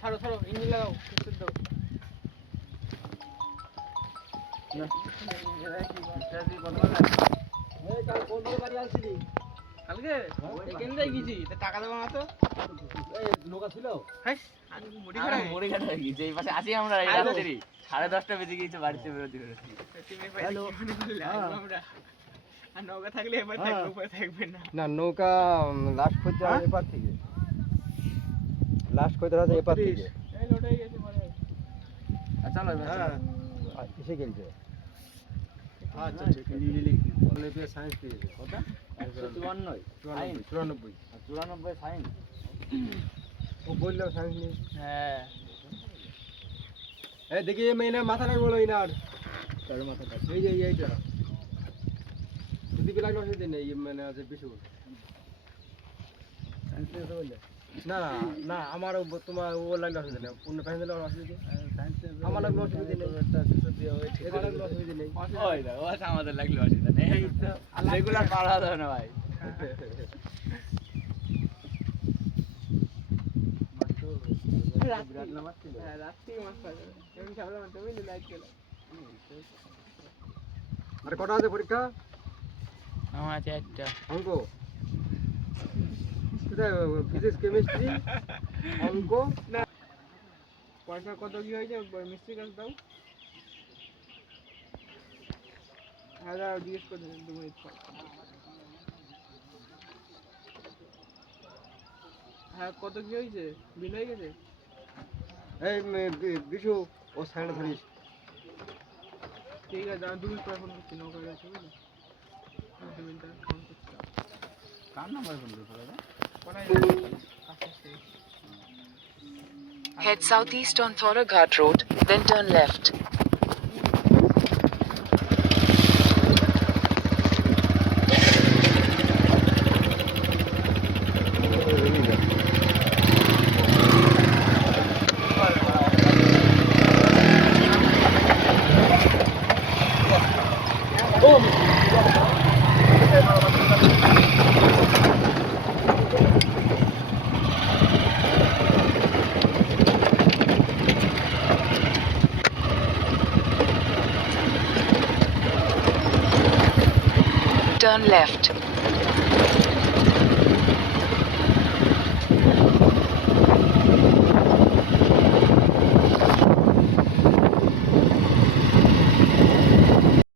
ছাড়ো ছাড়ো ইঞ্জিন লাগাও টাকা দেবো না তো নৌকা ছিল মুড়ি কাটা গিয়েছে এই পাশে আছি আমরা 10:30 বেজে গিয়েছে বাড়িতে বেরোতে বেরোতে আর নৌকা থাকলে এবার থাকবে উপরে থাকবে না না নৌকা লাস্ট করতে হবে এপার থেকে লাস্ট করতে হবে এপার থেকে এই লোড হয়ে গেছে পরে চলো হ্যাঁ এসে গেছে আচ্ছা ঠিক আছে লিলি সায়েন্স দিয়েছে কত 94 সাইন ও বললো সায়েন্স নিয়ে হ্যাঁ এই দেখি এই মেয়ের মাথা লাগবে বলো ইনার তার মাথাটা এই যে এইটা যদি লাগলো সেদিন নেই মানে আছে বিশু সায়েন্স নিয়ে তো বললে না না না আমার তোমার ও লাগলো অসুবিধা নেই পূর্ণ প্যাসেঞ্জার লাগলো অসুবিধা আমার লাগলো অসুবিধা নেই এটা লাগলো অসুবিধা নেই ওই দা ও আমাদের লাগলো অসুবিধা নেই রেগুলার পার হওয়া যাবে না ভাই আর কটা আছে পরীক্ষা আমার আছে একটা অঙ্ক ফিজিক্স কেমিস্ট্রি অঙ্ক পয়সা কত কি হয়েছে মিস্ত্রির কাছে দাও হ্যাঁ দাও জিজ্ঞেস করে 2 মিনিট পর হ্যাঁ কত কি হয়েছে বিল হয়ে গেছে এই বিশু ও সাইডে ধরিস ঠিক আছে আমি 2 মিনিট পর ফোন করছি নৌকা আছে বুঝলি 2 মিনিট ফোন করছি কার নাম্বার ফোন করতে হবে Head southeast on Thoraghat Road, then turn left. Turn left.